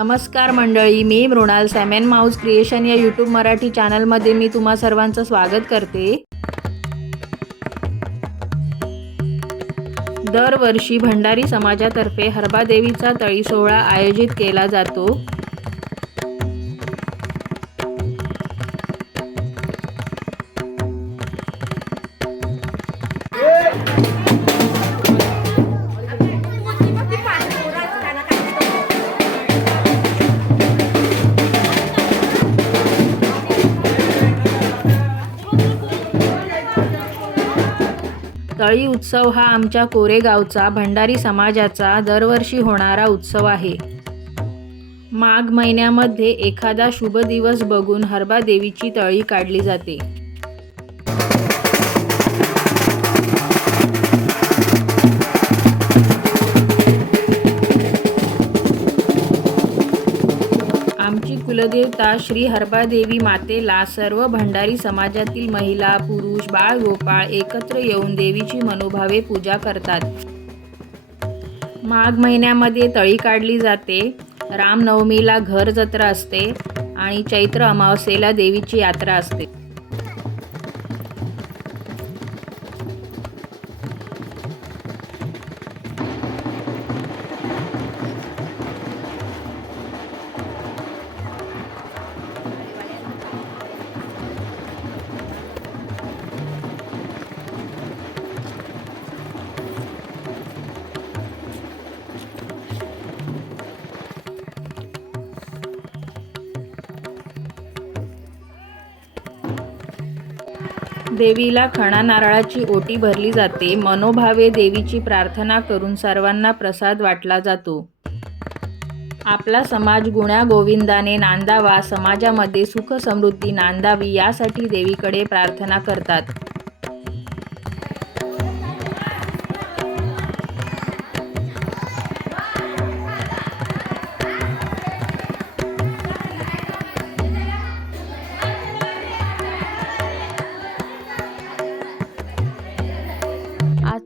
नमस्कार मंडळी मी मृणाल सॅमेन माऊस क्रिएशन या यूट्यूब मराठी चॅनलमध्ये मी तुम्हा सर्वांचं स्वागत करते. दरवर्षी भंडारी समाजातर्फे हरबादेवीचा तळी सोहळा आयोजित केला जातो. तळी उत्सव हा आमच्या कोरेगावचा भंडारी समाजाचा दरवर्षी होणारा उत्सव आहे. माघ महिन्यामध्ये एखादा शुभ दिवस बघून हरबा देवीची तळी काढली जाते. कुलदेवता श्री हरबादेवी मातेला सर्व भंडारी समाजातील महिला पुरुष बाळ गोपाळ एकत्र येऊन देवीची मनोभावे पूजा करतात. माघ महिन्यामध्ये तळी काढली जाते. रामनवमीला घर जत्रा असते आणि चैत्र अमावस्येला देवीची यात्रा असते. देवीला खणा नारळाची ओटी भरली जाते. मनोभावे देवीची प्रार्थना करून सर्वांना प्रसाद वाटला जातो. आपला समाज गुण्या गोविंदाने नांदावा समाजामध्ये सुख समृद्धी नांदावी यासाठी देवीकडे प्रार्थना करतात.